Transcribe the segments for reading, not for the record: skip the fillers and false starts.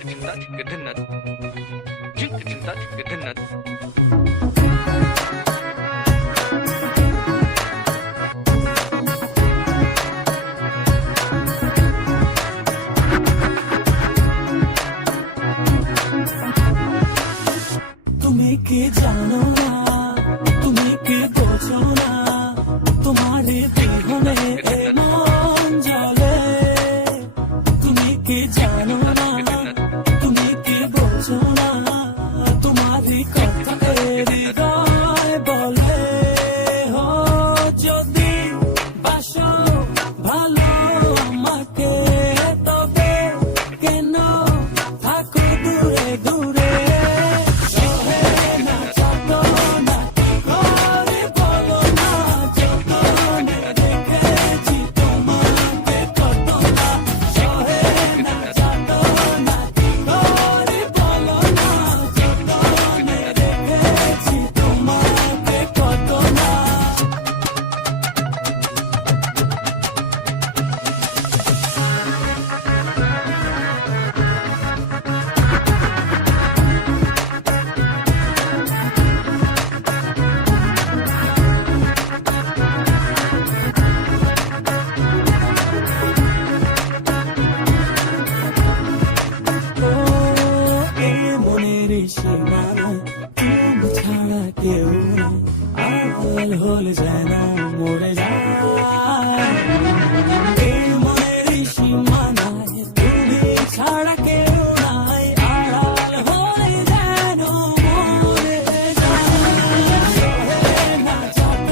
cinta kedenat, jing cinta kedenat. তুমি কি জানো না, তুমি কি বোঝো না, তোমার বিহনে এ মন জ্বলে। তুমি কি জানো না, তুমি কি বোঝো না, তোমার কথা হৃদয় বলে। হো যদি বাসো ভালো আমাকে, তবে কেন থাকো দূরে দূরে। তুমি ছাড়া কেউ আড়াল হলে যেন মরে যায়। এই মনের সীমানায় তুমি ছাড়া কেউ নাই, আড়াল হলে যেন মরে যায়। না যত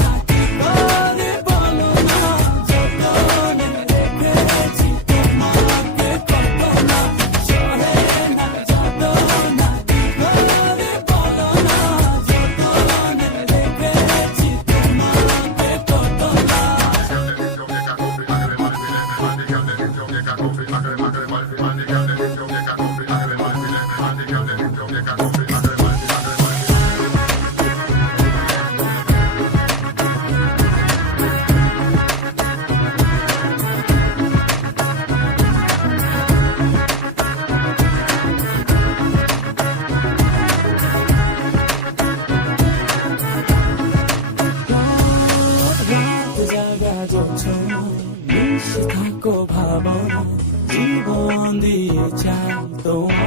না কি করে বলো না, যতনে রেখেছি তোমাকে কত না। সহে না যত না কি করে বলো না, যতনে রেখেছি তোমাকে কত না। রাত জাগা যোছনা, মিশে থাকো ভাবনা, জীবন দিয়ে চাই তোমার।